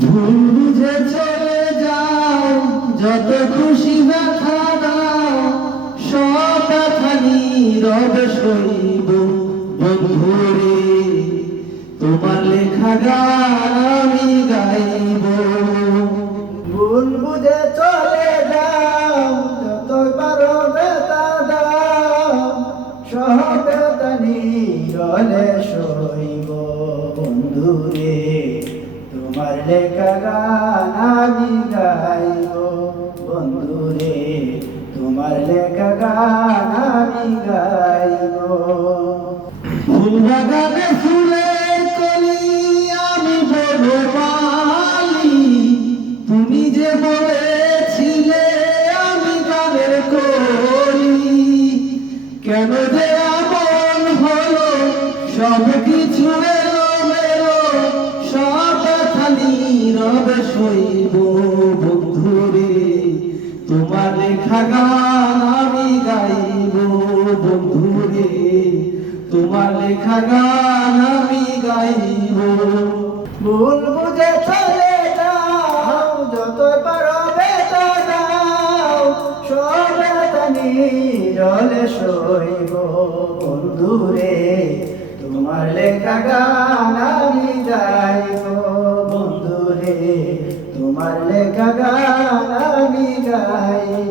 ভুল বুঝে চলে যাও, যত খুশি ব্যথা দাও, সব ব্যথা নীরবে সইব বন্ধুরে। তোমার লেখা গান আমি গাইব। ভুল বুঝে চলে যাও, যতই পারো ব্যথা দাও, সব ব্যথা নীরবে সইব বন্ধুরে। তোমার লেখা গান আমি গাইব বন্ধুরে, তোমার লেখা গান আমি গাইব। ফুল বাগানে ফুলের কলি আমি বড় মালি, তুমি যে বলেছিলে আমি গানের কলি। কেন যে এমন হলো, সব কিছু এলোমেলো, সব ব্যথা নীরবে সইব বন্ধুরে। তোমার লেখা গান আমি গাইব বন্ধুরে, তোমার লেখা গান আমি গাইব। ভুল বুঝে চলে যাও, যতই পারো ব্যথা দাও, সব ব্যথা নীরবে সইব বন্ধুরে। তোমার লেখা গান আমি গাইব বন্ধুরে, তোমার লেখা গান আমি গাইব।